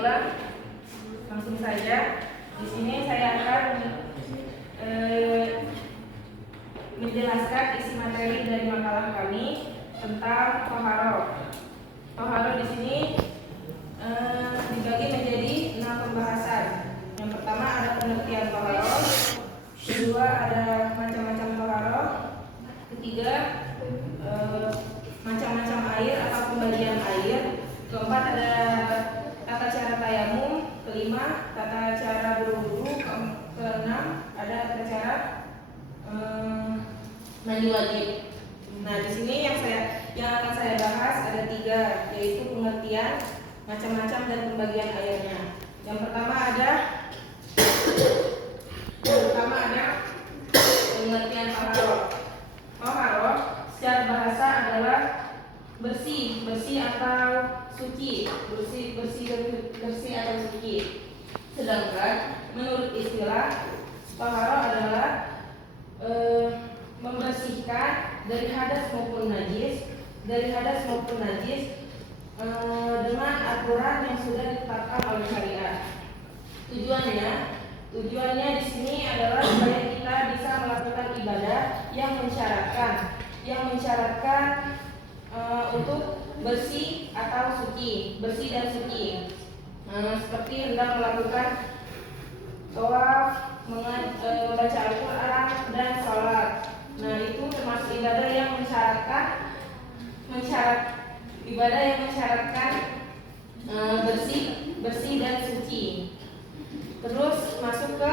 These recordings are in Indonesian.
baiklah, langsung saja. Di sini saya akan menjelaskan isi materi dari makalah kami tentang toharo. Toharo di sini dibagi menjadi 6 pembahasan. Yang pertama ada pengertian toharo, kedua ada macam-macam toharo, ketiga macam-macam air atau pembagian air, keempat ada tata cara tayamum, kelima tata cara berwudu, keenam ada tata cara mandi wajib. Nah, di sini yang akan saya bahas ada 3, yaitu pengertian, macam-macam dan pembagian airnya. Yang pertama ada pengertian toharo. Toharo secara bahasa adalah bersih atau suci, bersih atau suci. Sedangkan menurut istilah toharo adalah membersihkan dari hadas maupun najis, dengan aturan yang sudah ditetapkan oleh syariat. Tujuannya di sini adalah supaya kita bisa melakukan ibadah yang mensyaratkan untuk bersih atau suci, bersih dan suci. Seperti hendak melakukan tawaf, membaca Al-Quran dan sholat. Nah, itu termasuk ibadah yang mensyaratkan bersih dan suci. Terus masuk ke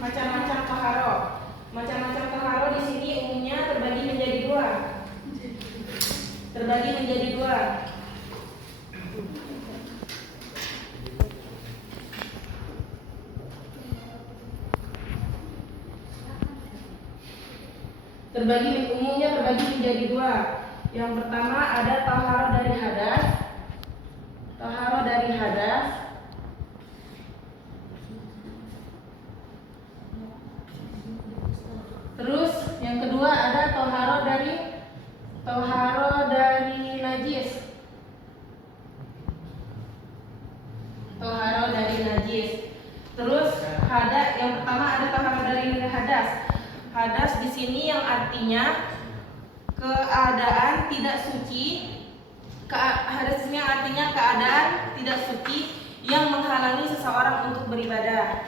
macam-macam toharo. Macam-macam toharo di sini umumnya terbagi menjadi dua. Umumnya terbagi menjadi dua. Yang pertama ada toharo dari hadas. Terus yang kedua ada toharo dari najis. Terus yang pertama ada toharo dari hadas. Hadas di sini yang artinya keadaan tidak suci. Hadas ini artinya keadaan tidak suci yang menghalangi seseorang untuk beribadah.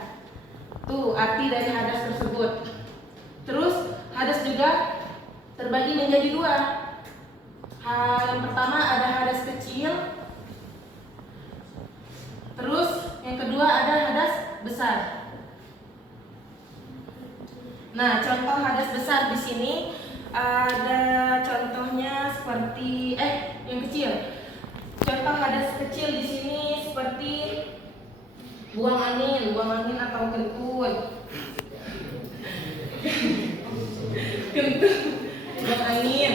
Tuh arti dari hadas tersebut. Terus hadas juga terbagi menjadi dua. Yang pertama ada hadas kecil. Terus yang kedua ada hadas besar. Nah, contoh hadas besar di sini ada contohnya seperti yang kecil. Contoh hadas kecil di sini seperti buang angin atau kentut. Buang angin,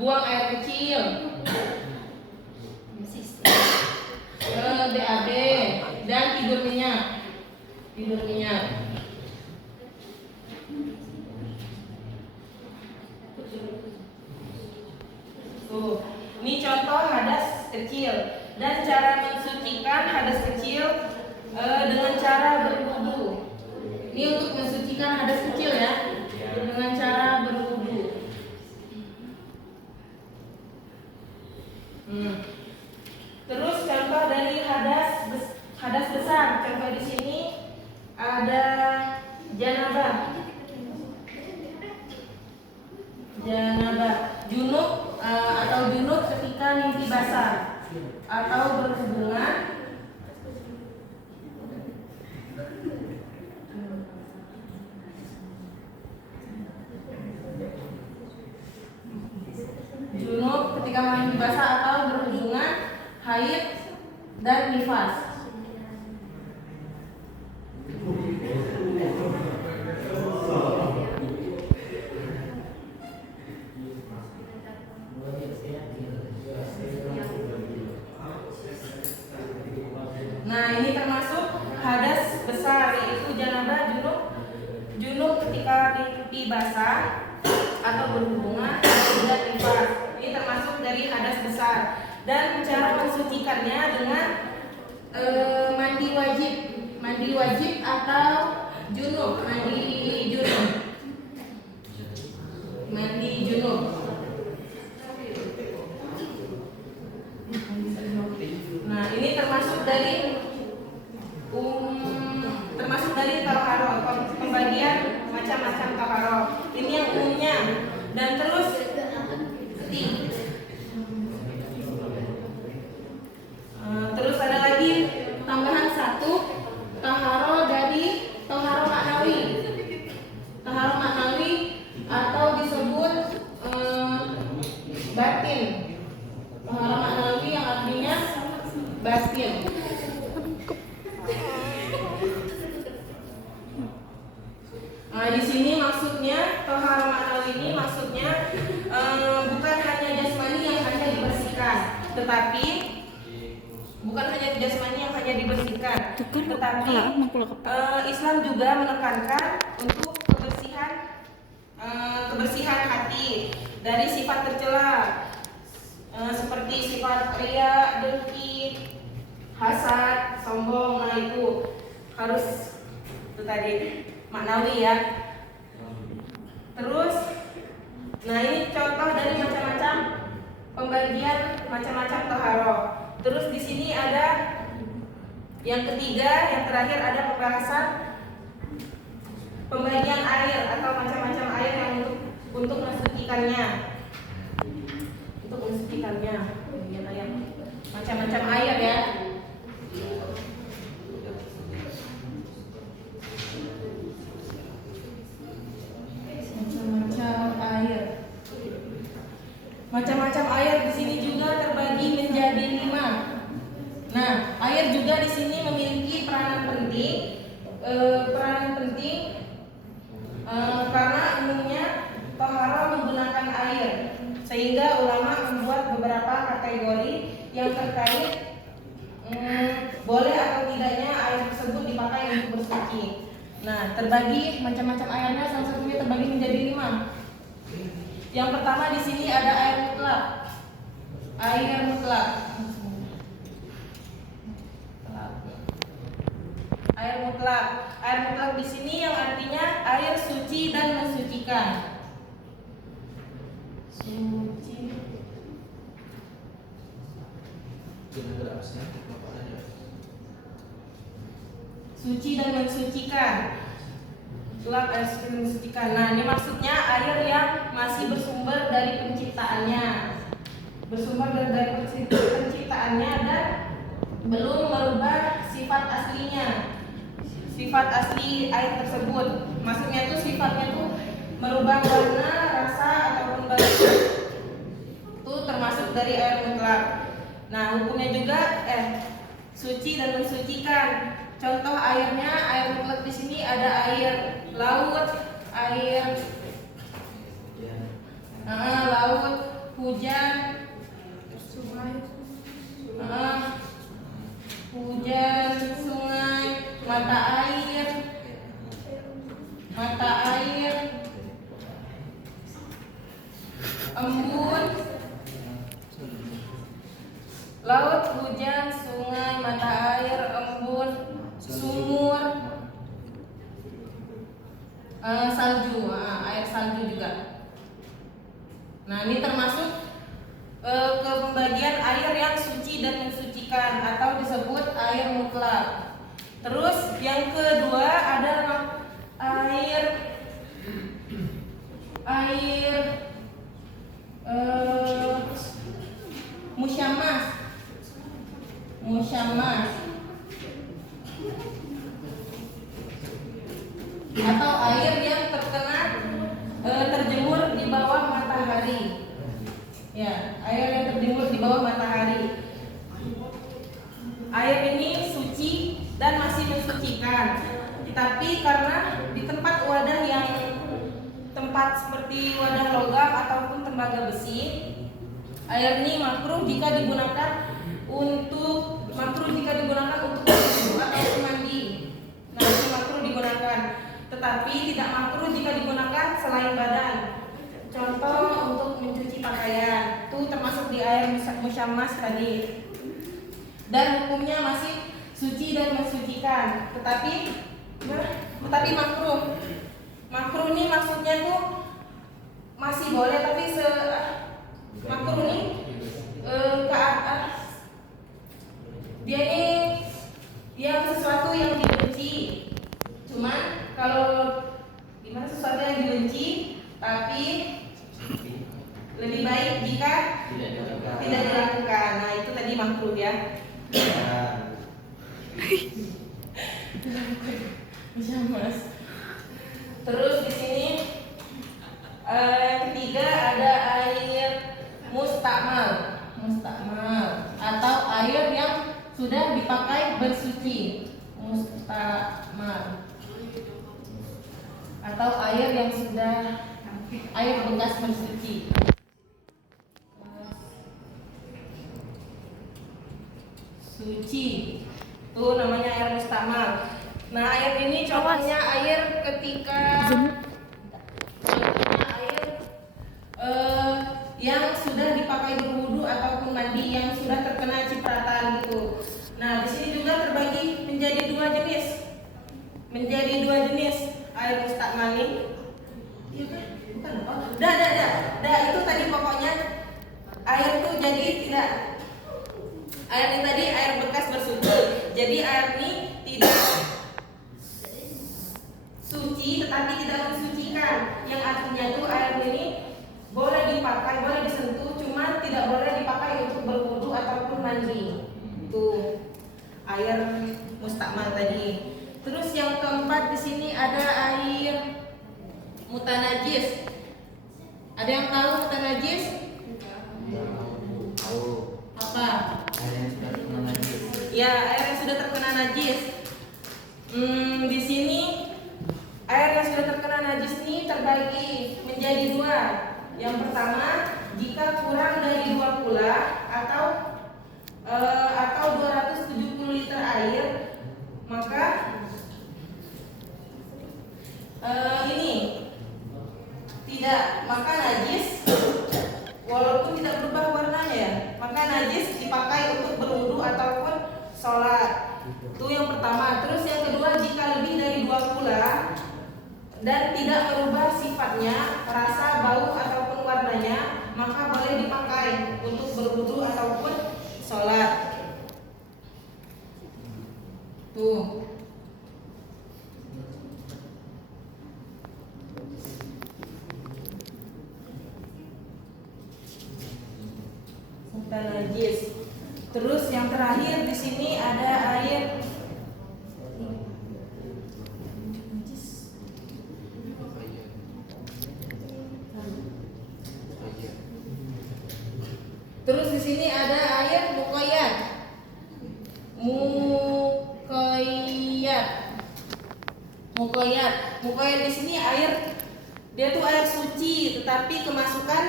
buang air kecil, BAB, dan tidur nyenyak. Tuh, ini contoh hadas kecil. Dan cara mensucikan hadas kecil dengan cara berwudu. Ini untuk mensucikan hadas kecil ya, dengan cara berwudu. Terus contoh dari hadas besar. Contoh di sini ada janabah, junub ketika mimpi basah atau berhubungan atau berhubungan haid dan nifas. Nah, ini termasuk hadas besar, yaitu janabah, junub ketika mimpi basah atau berhubungan dan dari hadas besar. Dan cara mensucikannya dengan mandi wajib atau junub, mandi junub. Nah, ini termasuk dari taharah, pembagian macam-macam taharah. Ini yang umumnya. Dan terus terus ada lagi tambahan satu, taharah dari taharah maknawi. Taharah maknawi atau disebut batin. Taharah maknawi yang artinya batin. Nah, di sini maksudnya taharah maknawi ini maksudnya bukan hanya jasmani yang hanya dibersihkan, tetapi Islam juga menekankan untuk kebersihan hati dari sifat tercela seperti sifat riya, dengki, hasad, sombong. Nah, itu harus itu tadi maknawi ya. Terus, nah ini contoh dari macam-macam pembagian macam-macam taharah. Terus di sini ada yang ketiga, yang terakhir ada pembahasan pembagian air atau macam-macam air yang untuk mensucikannya. Pembagian air, macam-macam air ya. Macam-macam air di sini juga terbagi menjadi 5. Nah, air juga di sini memiliki peranan penting, karena umumnya taharah menggunakan air, sehingga ulama membuat beberapa kategori yang terkait boleh atau tidaknya air tersebut dipakai untuk bersuci. Nah, terbagi macam-macam airnya, salah satunya terbagi menjadi 5. Yang pertama di sini ada air mutlak. Air mutlak di sini yang artinya air suci dan mensucikan. Suci dan mensucikan. Nah, ini maksudnya air yang masih bersumber dari penciptaannya, dan belum merubah sifat asli air tersebut. Maksudnya itu sifatnya itu merubah warna, rasa ataupun bau. Itu termasuk dari air mutlak. Nah, hukumnya juga suci dan mensucikan. Contoh airnya, air mutlak di sini ada air laut, hujan, sungai, mata air, embun, laut, hujan, sungai, mata air, embun, sumur, salju, air salju juga. Nah, ini termasuk ke pembagian air yang suci dan mensucikan atau disebut air mutlak. Terus yang kedua ada air musyammas atau air yang terjemur di bawah matahari. Ya, air yang terjemur di bawah matahari. Air ini suci dan masih mensucikan. Tapi karena di tempat seperti wadah logam ataupun tembaga besi, air ini makruh jika digunakan untuk wudhu atau mandi. Nah, ini makruh digunakan. Tetapi tidak makruh jika digunakan selain badan. Contoh untuk mencuci pakaian, itu termasuk di air musyammas tadi. Dan hukumnya masih suci dan mensucikan, tetapi makruh. Makruh ini maksudnya tuh masih boleh, tapi makruh ini ke atas. Dia ini yang sesuatu yang dibenci. Cuman kalau gimana sesuatu yang dibenci, tapi lebih baik jika tidak dilakukan. Nah itu tadi makruh ya. Mas. Terus di sini ketiga ada air mustakmal atau air yang sudah dipakai bersuci. Mustakmal atau air yang sudah air bekas bersuci. Suci itu namanya air mustakmal. Nah air ini contohnya air ketika yang sudah dipakai berwudu ataupun mandi yang sudah terkena cipratan gitu. Nah di sini juga terbagi menjadi dua jenis air mustakmal ini. Iya kan? Bukan apa? Dah itu tadi pokoknya air itu jadi tidak. Air ini tadi air bekas bersuci. Jadi air ini tidak suci tetapi tidak mensucikan. Yang artinya itu air ini boleh dipakai, boleh disentuh, cuma tidak boleh dipakai untuk berwudu ataupun mandi. Itu air mustakmal tadi. Terus yang keempat di sini ada air mutanajis. Ada yang tahu mutanajis? Tahu. Apa? Air yang sudah terkena najis. Ya, air yang sudah terkena najis. Di sini air yang sudah terkena najis ini terbagi menjadi dua. Yang pertama, jika kurang dari 2 kula atau 270 liter air, maka ini tidak, maka najis walaupun tidak berubah warnanya ya, maka najis dipakai untuk berwudu ataupun sholat. Itu yang pertama. Terus yang kedua, jika lebih dari 2 kula dan tidak merubah sifatnya, rasa, bau ataupun warnanya, maka boleh dipakai untuk berwudu ataupun sholat. Tuh. Najis. Terus yang terakhir di sini ada air Terus di sini ada air muqayyad. Muqayyad di sini air, dia tuh air suci tetapi kemasukan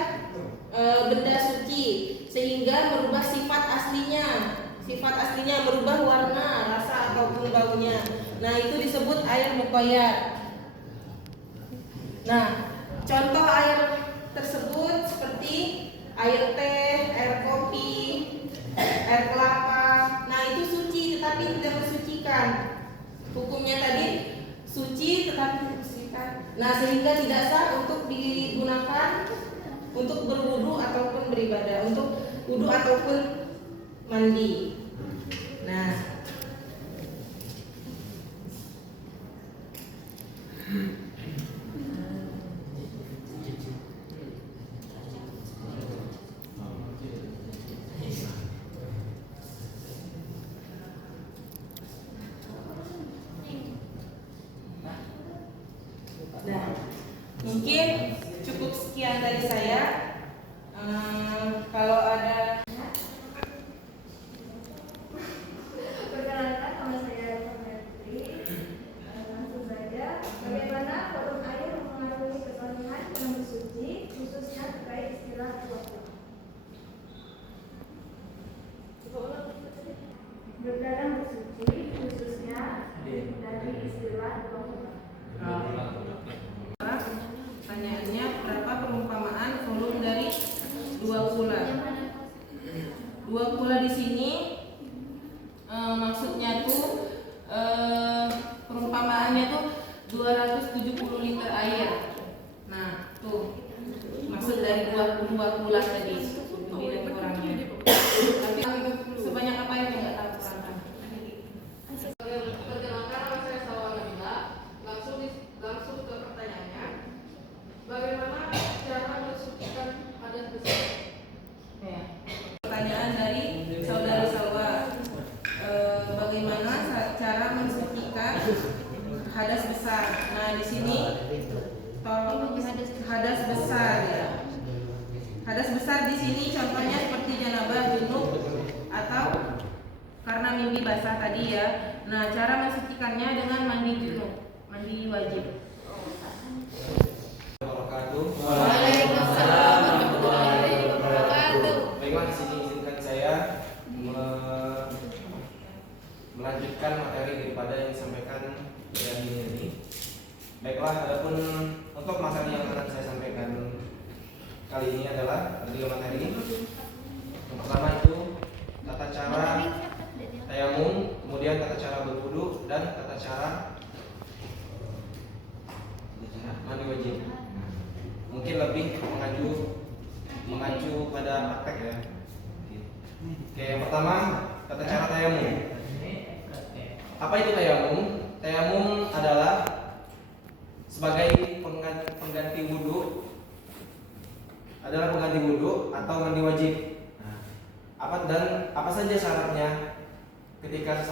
benda suci sehingga merubah sifat aslinya, merubah warna, rasa ataupun baunya. Nah, itu disebut air muqayyad. Nah, contoh air tersebut seperti air teh, air kopi, air kelapa. Nah, itu suci tetapi tidak mensucikan. Hukumnya tadi suci tetapi tidak mensucikan. Nah, sehingga tidak sah untuk digunakan untuk berwudu ataupun beribadah, untuk wudu ataupun mandi. Nah, mungkin cukup sekian dari saya. Kalau ada perkenalkan, nama saya Putri. Langsung saja, bagaimana forum air mempengaruhi kesalahan yang bersuci, khususnya terkait istilah puasa. Berkadang bersuci, khususnya dari istilah puasa. Pertanyaannya, berapa perumpamaan volume dari 2 kula? 2 kula di sini maksudnya tuh perumpamaannya tuh 270 liter air. Nah, tuh maksud dari 2 kula tadi lebih dan kurangnya. Tapi sebanyak apa yang nggak tahu kurangkan. Perkenalkan, saya Salwa Nabila. Langsung ke pertanyaannya. Bagaimana cara mensucikan hadas besar? Ya. Pertanyaan dari saudari Salwa. Bagaimana cara mensucikan hadas besar? Nah, di sini hadas besar ya. Hadas besar di sini contohnya seperti janabah, junub, atau karena mimpi basah tadi ya. Nah, cara mensucikannya dengan mandi junub, mandi wajib. Waalaikumsalam warahmatullahi wabarakatuh. Baiklah, di sini izinkan saya melanjutkan materi daripada yang disampaikan di hari ini. Baiklah, adapun untuk materi yang akan saya sampaikan kali ini adalah 3 materi. Yang pertama itu tata cara tayamum, kemudian tata cara berwudu, dan tata cara mandi wajib. Mungkin lebih mengacu pada praktek ya. Oke, yang pertama tata cara tayamum. Apa itu tayamum? Tayamum adalah sebagai pengganti wudhu, atau mandi wajib. Apa saja syaratnya ketika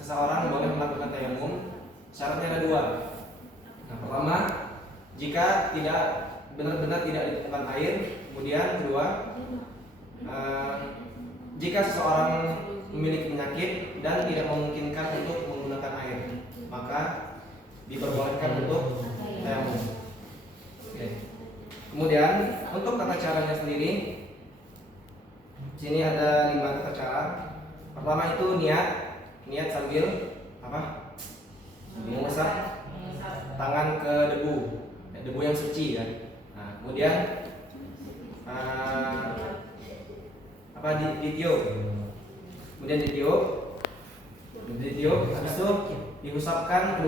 seseorang boleh melakukan tayamum? Syaratnya ada 2. Yang pertama, jika benar-benar tidak ditemukan air. Kemudian kedua, jika seseorang memiliki penyakit dan tidak memungkinkan untuk menggunakan air, maka diperbolehkan untuk tayamum. Oke. Kemudian untuk tata caranya sendiri, sini ada 5 tata cara. Pertama itu niat sambil mengusap tangan ke debu yang suci ya. Nah, kemudian ditiup. Kemudian ditiup, habis itu dihusapkan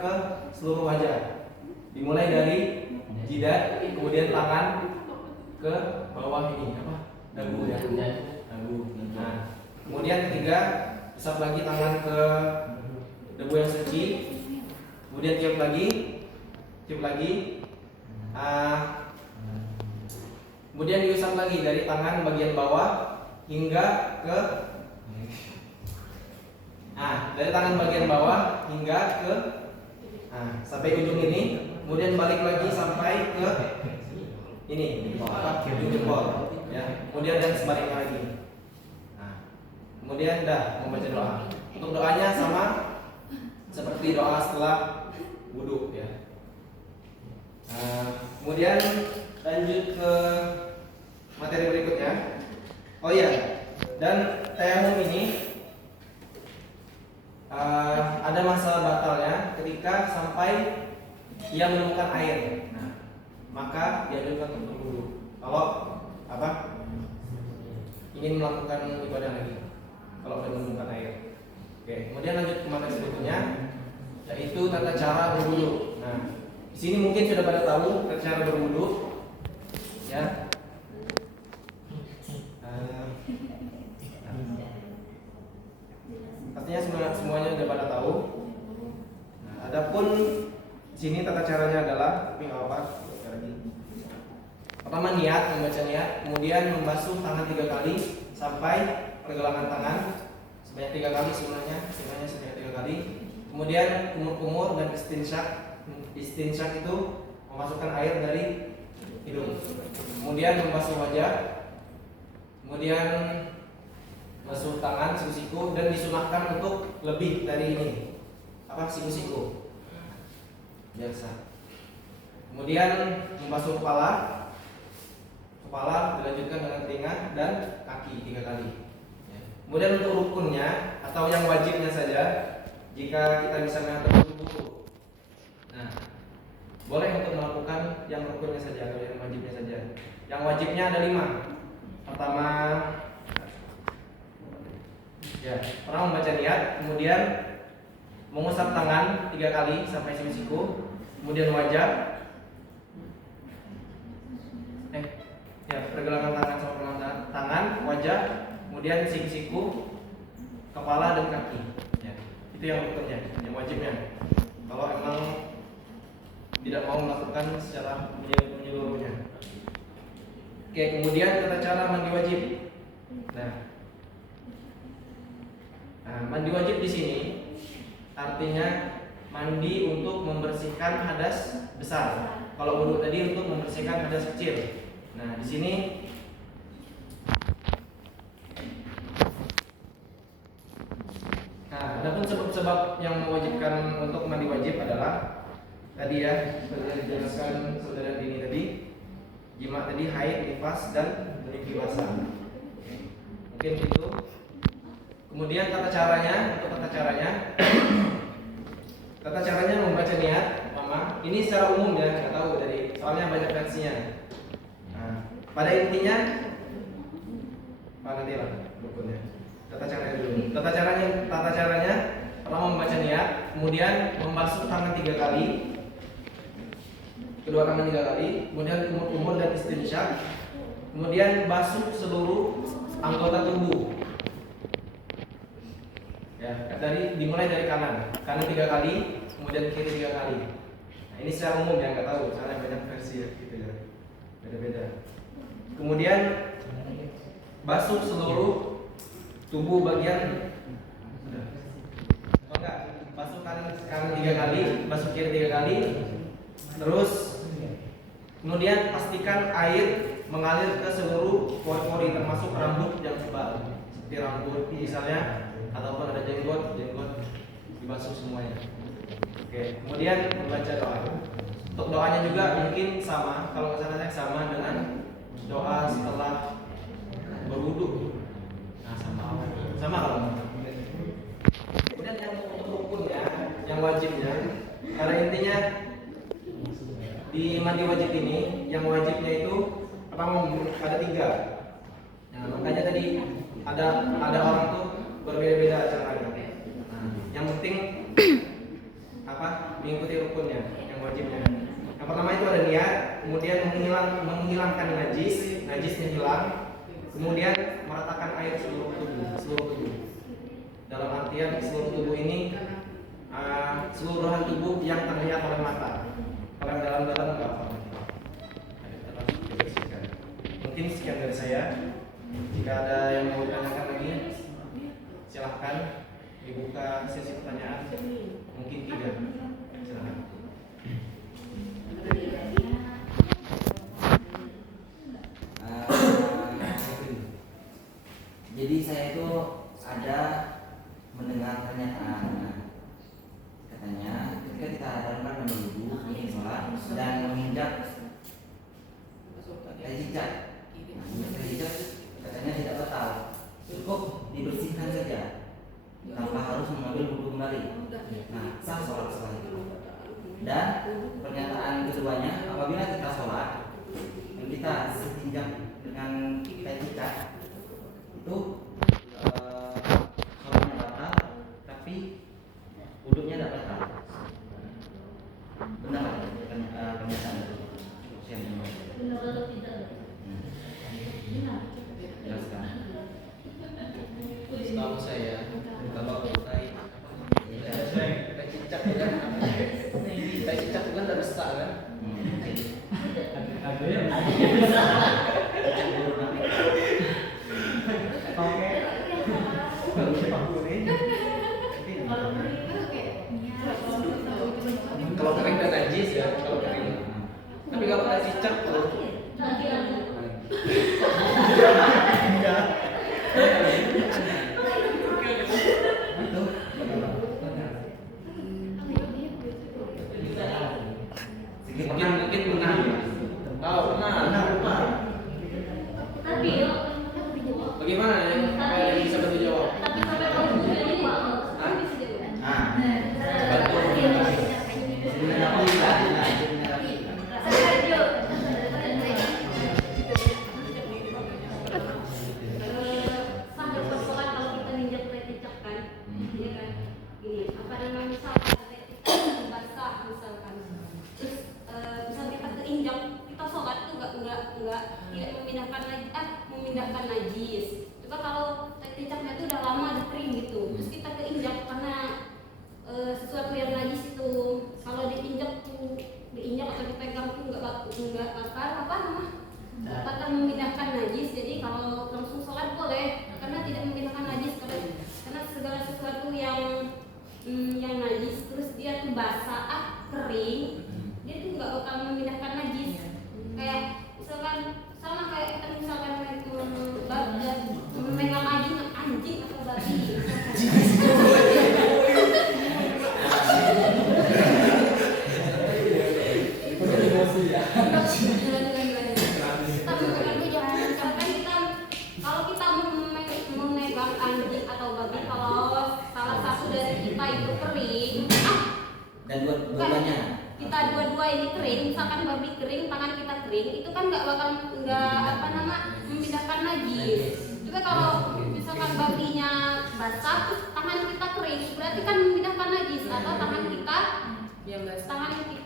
ke seluruh wajah. Dimulai dari jidat, kemudian tangan ke bawah ini dagu ya. Dagu. Nah, kemudian ketiga, usap lagi tangan ke debu yang suci. Kemudian tiup lagi. Kemudian diusap lagi dari tangan bagian bawah hingga ke sampai ujung ini. Kemudian balik lagi sampai ke ini ujung jempol ya. Kemudian dan sebaliknya lagi. Nah, kemudian membaca doa. Untuk doanya sama seperti doa setelah wudhu ya. Kemudian lanjut ke materi berikutnya. Oh iya, dan tayamum ini ada masa batalnya ketika sampai ia menemukan air. Nah, maka dianjurkan untuk berwudu. Kalau ingin melakukan ibadah lagi, kalau sudah menemukan air. Oke, kemudian lanjut ke materi berikutnya, yaitu tata cara berwudu. Nah, di sini mungkin sudah pada tahu tata cara berwudu, ya. Pastinya semuanya sudah pada tahu. Nah, adapun di sini tata caranya adalah, tapi nggak apa-apa. Pertama membaca niat, kemudian membasuh tangan 3 kali sampai pergelangan tangan sebanyak 3 kali sebenarnya sebanyak 3 kali. Kemudian kumur-kumur dan istinsyak itu memasukkan air dari hidung. Kemudian membasuh wajah, kemudian basuh tangan siku-siku, dan disunahkan untuk lebih dari ini siku-siku biasa. Kemudian membasuh kepala dilanjutkan dengan telinga dan kaki 3 kali. Kemudian untuk rukunnya atau yang wajibnya saja, jika kita bisa mengatur tubuh, nah boleh untuk melakukan yang rukunnya saja atau yang wajibnya saja. Yang wajibnya ada 5. Pertama, ya, orang membaca niat, kemudian mengusap tangan 3 kali sampai siku-siku, kemudian wajah, pergelangan tangan sama pergelangan tangan, wajah, kemudian siku-siku, kepala dan kaki. Ya, itu yang rukunnya, yang wajibnya. Kalau emang tidak mau melakukan secara menyeluruhnya. Oke, kemudian tata cara mandi wajib. Nah, mandi wajib di sini artinya mandi untuk membersihkan hadas besar. Kalau wudu tadi untuk membersihkan hadas kecil. Nah, di sini adapun sebab-sebab yang mewajibkan untuk mandi wajib adalah tadi ya, sudah dijelaskan saudara Dini tadi, jima tadi, haid, nifas dan mimpi basah. Mungkin itu. Kemudian tata caranya, untuk tata caranya membaca niat pertama. Ini secara umum ya, nggak tahu dari soalnya banyak versinya. Nah, pada intinya nanti lah rukunnya. Tata caranya dulu. Tata caranya pertama membaca niat, kemudian membasuh tangan 3 kali, kedua tangan 3 kali, kemudian kumur-kumur dan istinsyak, kemudian basuh seluruh anggota tubuh. Ya, dimulai dari kanan 3 kali, kemudian kiri 3 kali. Nah, ini secara umum ya, nggak tahu, soalnya banyak versi ya, gitu ya, beda-beda. Kemudian basuh seluruh tubuh bagian, basuh kanan 3 kali, basuh kiri 3 kali, terus kemudian pastikan air mengalir ke seluruh pori-pori termasuk rambut yang tebal, seperti rambut misalnya, ataupun ada jenggot dibasuh semuanya. Oke, kemudian membaca doa. Untuk doanya juga mungkin sama, kalau nggak salah sama dengan doa setelah berwudu. Nah, sama kalau. Kemudian yang untuk rukun ya, yang wajibnya, pada intinya di mandi wajib ini, yang wajibnya itu ada 3. Nah, makanya tadi ada orang tuh berbeda-beda caranya. Nah, yang penting mengikuti rukunnya, yang wajibnya. Yang pertama itu ada niat, kemudian menghilangkan najisnya hilang, kemudian meratakan air seluruh tubuh. Dalam artian seluruh tubuh ini seluruhan tubuh yang terlihat oleh mata. Kalau yang dalam-dalam enggak apa. Mungkin sekian dari saya. Jika ada yang mau ditanyakan lagi, silahkan dibuka sesi pertanyaan. Mungkin 3. Silahkan. Jadi saya itu ada mendengar pernyataan, katanya ketika kita dalam berwudu, ingin sholat dan menginjak jejak, katanya tidak batal, cukup dibersihkan saja tanpa harus mengambil wudu kembali. Nah, sah sholat setelah itu. Dan pernyataan keduanya, apabila kita sholat dan kita setinjak dengan jejak itu sholatnya batal, tapi wudunya tidak batal. Benar pernyataan itu? Benar atau tidak? Jelaskan. Setahu saya kalau cicak kan tidak besar kan? Kalau kering dan najis ya, kalau kering. Tapi kalau ada cicak tuh mungkin pernah. Tahu pernah. Bagaimana yang bisa bantu jawab? keinjak kita sholat tuh nggak tidak memindahkan najis. Coba kalau kecapnya tuh udah lama udah kering gitu, terus kita keinjak karena sesuatu yang najis itu kalau diinjak atau dipegang tuh nggak bakal memindahkan najis. Jadi kalau langsung sholat boleh karena tidak memindahkan najis, karena segala sesuatu yang najis terus dia tuh basah kering, dia tuh nggak bakal memindahkan najis. Kayak misalkan sama kayak kita misalkan memegang anjing atau babi. Kalau kita memegang anjing atau babi, kalau salah satu dari kita itu kering, Dan dua-duanya. kita dua-dua ini kering, misalkan babi kering, tangan kita kering, itu kan nggak memindahkan najis. Juga kalau misalkan babinya basah, terus tangan kita kering, berarti kan memindahkan najis. Atau tangan kita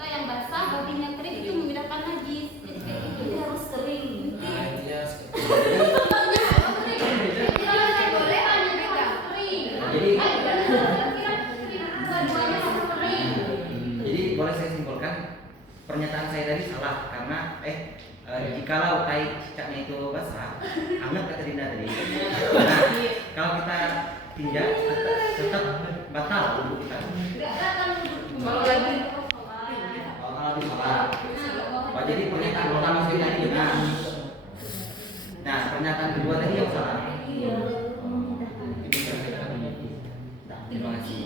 yang basah, babinya kering, itu memindahkan najis. Jadi kayak gitu, dia harus kering. Nah, intinya Jadi boleh saya simpulkan pernyataan saya tadi salah karena jikalau tai cicaknya itu basah, anget kata Dinda tadi. Nah, kalau kita tinjak tetap batal untuk kita. Kalau lagi Kalau salah. Jadi pernyataan pertama saya tadi benar. Nah, pernyataan kedua tadi yang salah. Terima kasih.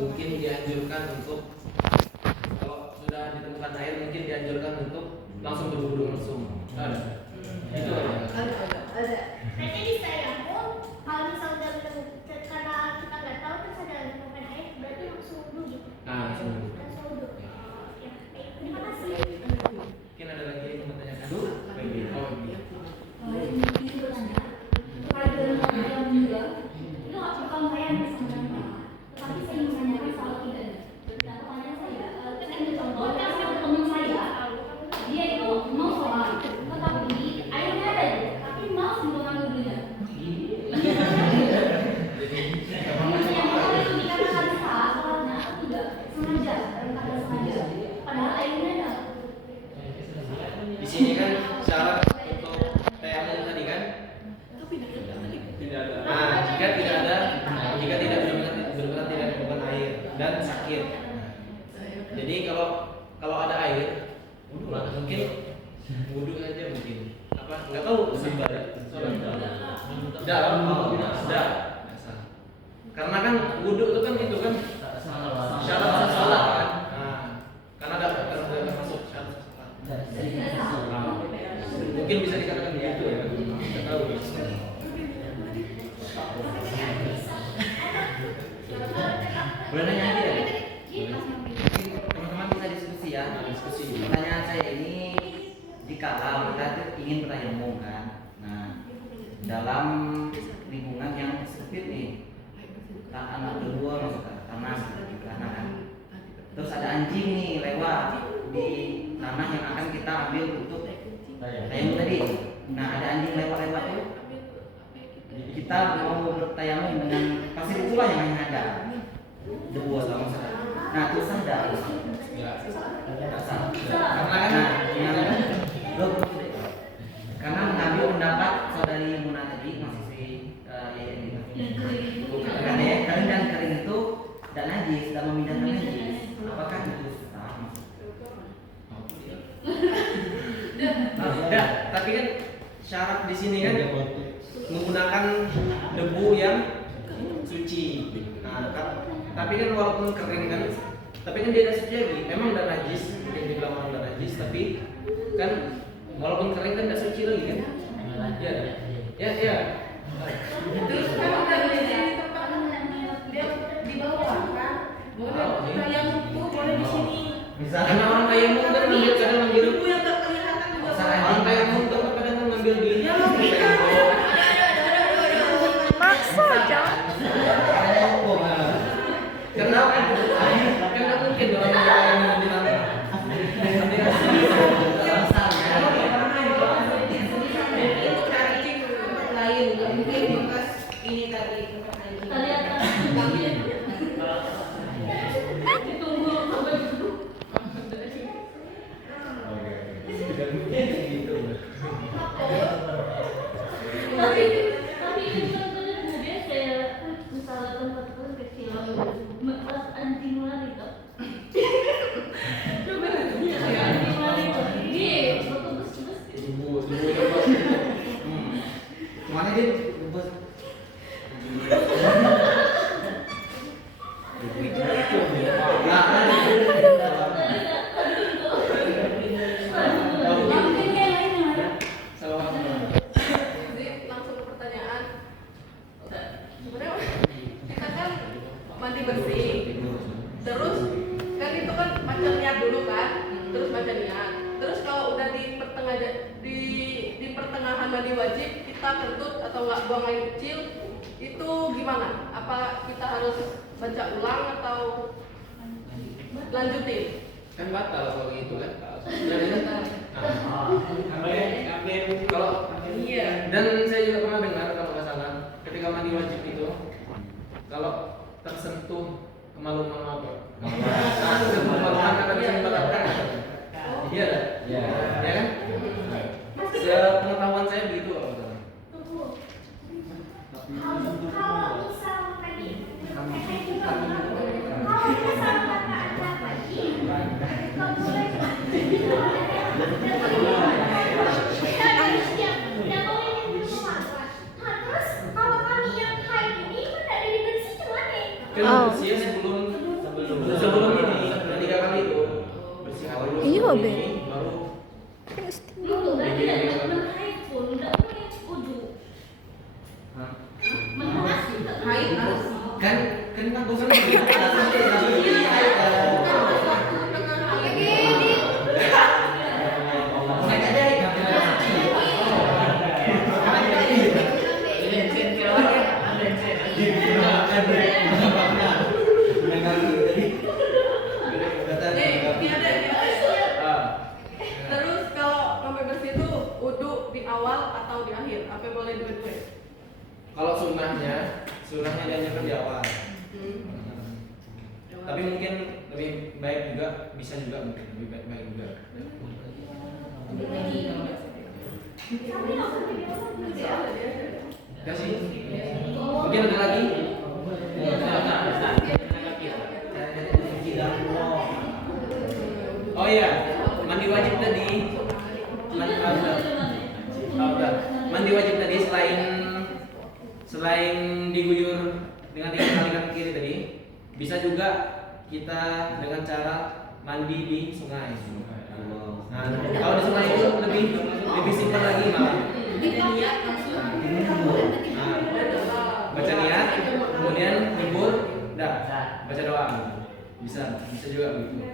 mungkin dianjurkan untuk kalau sudah ditemukan air mungkin dianjurkan untuk langsung berwudu langsung. Ada. Itu ada. Berarti di tayamum kalau misalnya udah menemukan karena kita nggak tahu terus ada menemukan air berarti langsung wudu gitu. Langsung wudu. Oke. Baik, terima kasih. Mungkin ada lagi yang mau tanyakan? Itu bukan saya sebenarnya, tapi saya ingin menanyakan soal tidak. Pertanyaan saya, kan ada contoh teman saya, dia itu mau sholat, tetapi airnya ada, tapi mau simpan wudhunya. Yang itu dikatakan sah sholatnya atau tidak sengaja, padahal airnya ada. Di sini kan syarat untuk tayamum tadi kan? Nah, jika tidak benar-benar tidak ditemukan air dan sakit. Jadi kalau ada air, mungkin wudu aja mungkin. Apa? Enggak tahu sudah. Sudah. Karena kan wudu itu kan syarat salat kan. Nah, karena ada termasuk syarat salat. Mungkin bisa dikatakan begitu ya. Tidak tahu. Boleh nanya lagi ya? Teman-teman bisa diskusi ya. Pertanyaan saya ini, jikalau kita ingin bertayamum kan, nah dalam lingkungan yang sempit nih, anak berdua masuk ke tanah kan, terus ada anjing nih lewat di tanah yang akan kita ambil untuk tayamum tadi. Nah ada anjing lewat tuh, kita mau bertayamum dengan pasir itulah yang ada debu atau masalah. Nah itu sadar. Karena kan tapi kan syarat di sini kan menggunakan debu yang suci. Nah, tapi kan walaupun kering kan, tapi kan dia tidak suci lagi. Memang udah najis, yang dibilang orang udah najis, tapi kan walaupun kering kan tidak suci lagi kan? Ya. Terus kan dari tempat dia di bawah kan, boleh yang itu boleh di sini. Karena orang tayamum kan ngambil kadang ngambil Debu yang tak kelihatan juga. orang tayamum kan kadang ngambil di Maksa jangan. Karena kan nggak mungkin dong orang yang di tanah. Itu cacing tempat lain, nggak mungkin bekas ini tadi tempat lain. Kita lihat kami ditunggu sampai duduk. Tapi itu contohnya kemudian saya misalnya tempat kecil kelas anti maling itu. Coba anti maling itu. Ini bagus. Kemana dia? Bos. Jadi langsung ke pertanyaan. Sebenarnya kita kan mandi bersih, terus kan itu kan baca niat dulu kan, terus baca niat. Terus kalau udah di pertengahan mandi wajib kita kentut atau nggak buang air kecil, itu gimana? Apa kita harus baca ulang atau lanjutin? Kan batal kalau gitu kan. Kalau Iya. dan saya juga pernah dengar kalau nggak salah ketika mandi wajib itu kalau tersentuh kemaluan apa? Kemaluan akan bisa membatalkan. Iya kan? Ya kan? Sepengetahuan saya begitu kalau nggak salah. Kalau misal tadi, saya juga kalau misal kata Anda tadi, nggak boleh terus kalau kami yang haid ini kan ada dibersih gimana? Kan bersihnya sebelum ini 3 kali itu bersihkan dulu. Iya, sebelum Be. ini, baru Dulu berarti ada haid pun nggak boleh wudu. Menurut Haid harus kan bosan gitu. Terus kalau sampai bersih itu wudhu di awal atau di akhir? Apa boleh dua-dua? Kalau sunnahnya dianjurkan di awal. Tapi mungkin lebih baik juga, bisa juga mungkin lebih baik juga. Kasih. Mungkin ada lagi. Oh iya, mandi wajib tadi. Mandi wajib tadi selain diguyur dengan 3 kali kaki kiri tadi, bisa juga kita dengan cara mandi di sungai. Nah, kalau di sungai itu lebih simpel lagi malah. niat langsung. Nah, baca niat, kemudian libur, dah baca doa. Bisa juga begitu.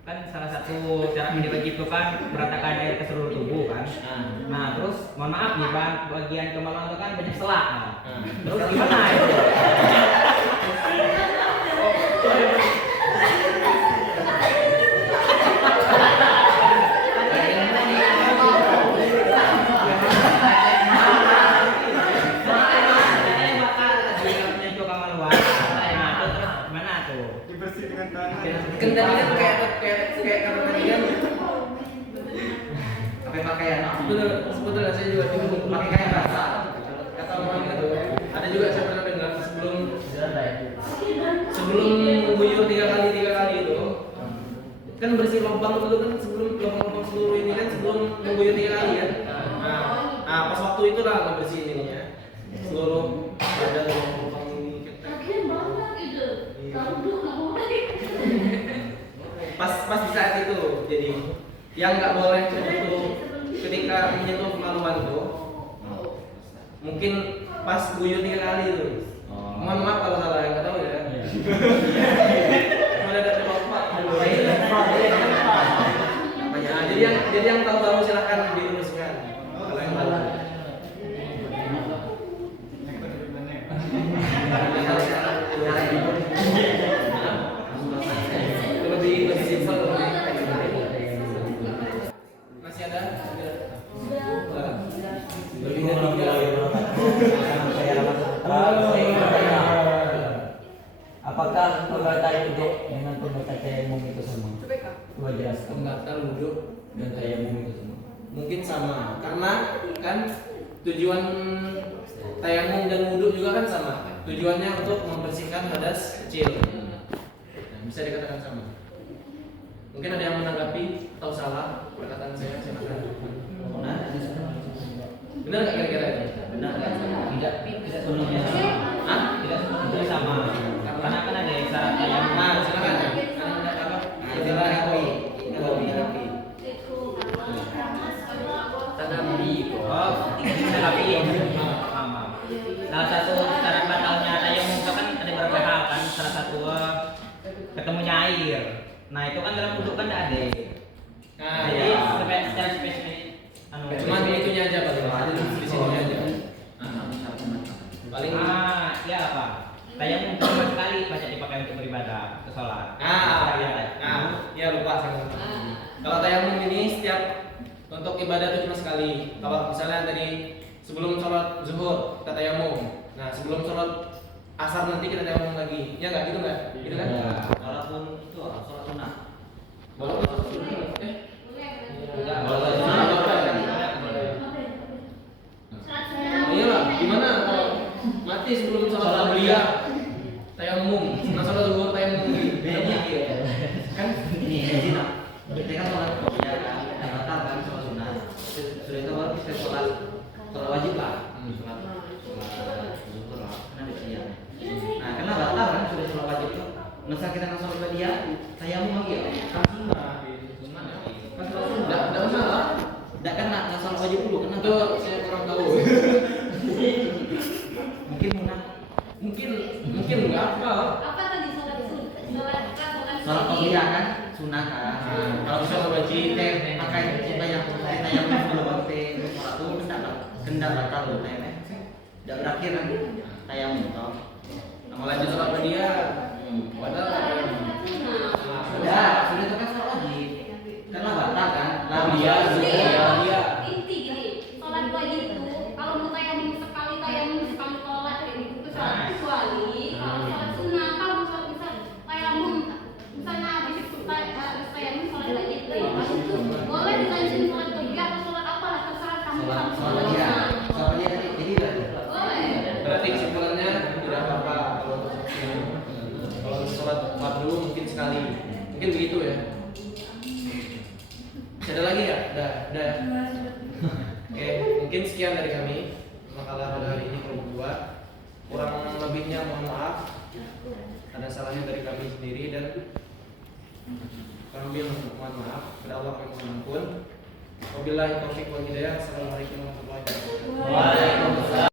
Kan salah satu cara mandi wajib itu kan meratakan air ke seluruh tubuh kan. Nah terus mohon maaf nih bang, bagian kemaluan itu kan banyak selak. Terus gimana itu? Kendalinya tuh kayak kata tadi kan pakai pakaian. Sebetulnya saya juga bingung pakai kain basah. Kata orang itu ada juga saya pernah dengar sebelum mengguyur 3 kali itu kan bersih lubang dulu kan, sebelum lubang guyur 3 kali kan. Nah, pas waktu itulah ngebersihin ininya. Seluruh badan lubang ini kita. Lagian banget itu. Kalau duduk nggak boleh. Pas di saat itu, jadi yang nggak boleh itu ketika menyentuh kemaluan tuh, mungkin pas guyur 3 kali itu. Mohon maaf kalau salah, nggak tahu ya. Mana ada bapak. Nah, jadi yang tahu silahkan diluruskan. Kalau yang tahu. Lebih simpel. Masih ada? Lebih dari 3. Apakah pembaca itu dengan pembaca tayamum itu sama? Coba jelaskan. Pembatal wudhu Dan tayamum itu sama. mungkin sama, karena kan tujuan tayamum dan wudhu juga kan sama. Tujuannya untuk membersihkan hadas kecil. Nah, bisa dikatakan sama. Mungkin ada yang menanggapi atau salah perkataan saya, silakan. Benar nggak kira-kira itu? Benar nggak? Tidak sepenuhnya sama. Hah? Tidak sepenuhnya sama. Karena kan ada syarat yang Silakan. Ada apa? Silakan. Oh, tapi maaf. Salah satu syarat batalnya tayamum itu kan ada beberapa hal kan. Salah satu ketemunya air. Nah itu kan dalam wudhu kan tidak ada. Nah, Jadi ya. secara spesifik. Cuman itunya aja paling ada di sini aja. Paling ya apa? Tayamum cuma sekali baca dipakai untuk beribadah ke sholat. Ya lupa saya. Kalau tayamum ini setiap untuk ibadah itu cuma sekali. Kalau misalnya tadi sebelum sholat zuhur kita tayamum. Nah sebelum sholat asar nanti kita tayamum lagi. Ya nggak gitu nggak? Gitu kan? Walaupun itu sholat sunnah. Walaupun Enggak, sholat sunnah nggak boleh. Iyalah, gimana kalau mati sebelum sholat belia tayamum, nah sholat zuhur tayamum lagi. Kan ini zina. Kita kan sholat ya kan, batal kan sholat sunnah. Sudah itu baru kita sholat wajib lah. Sholat zuhur lah, karena ada dia. Nah, karena batal kan sudah sholat wajib itu. Masa kita nggak sholat dia, tayamum lagi ya? Kan sunnah. Kan sholat sunnah. Nggak masalah. Nggak kena, nggak sholat wajib dulu, kena Itu saya kurang tahu. Mungkin nggak apa. Apa tadi sholat sholat qobliyah kan sunnah kan. Kalau sholat wajib pakai kita yang sebelum waktu sholat itu kendak batal loh nenek. Tidak berakhir kan tayamum toh. Mau lanjut sholat belia. Padahal sudah itu kan sholat wajib. Karena batal kan. Belia, belia. Inti gini, sholat wajib itu kalau mau tayamum sekali sholat kayak gitu itu sholat kecuali kalau sholat sunnah kalau sholat tayamum misalnya habis tayamum sholat wajib itu boleh dilanjutin sholat kedua atau sholat apalah terserah kamu sholat sholat dia sunnah jadi boleh. Berarti kesimpulannya tidak apa-apa kalau sholat fardu mungkin sekali. Mungkin begitu ya. Ada lagi ya? Udah. Oke, mungkin sekian dari kami. Makalah pada hari ini kelompok 2. Kurang lebihnya mohon maaf. Ada salahnya dari kami sendiri dan kami mohon maaf kepada Allah yang Maha Ampun. Wabillahi taufiq wal hidayah. Assalamualaikum warahmatullahi wabarakatuh. Waalaikumsalam.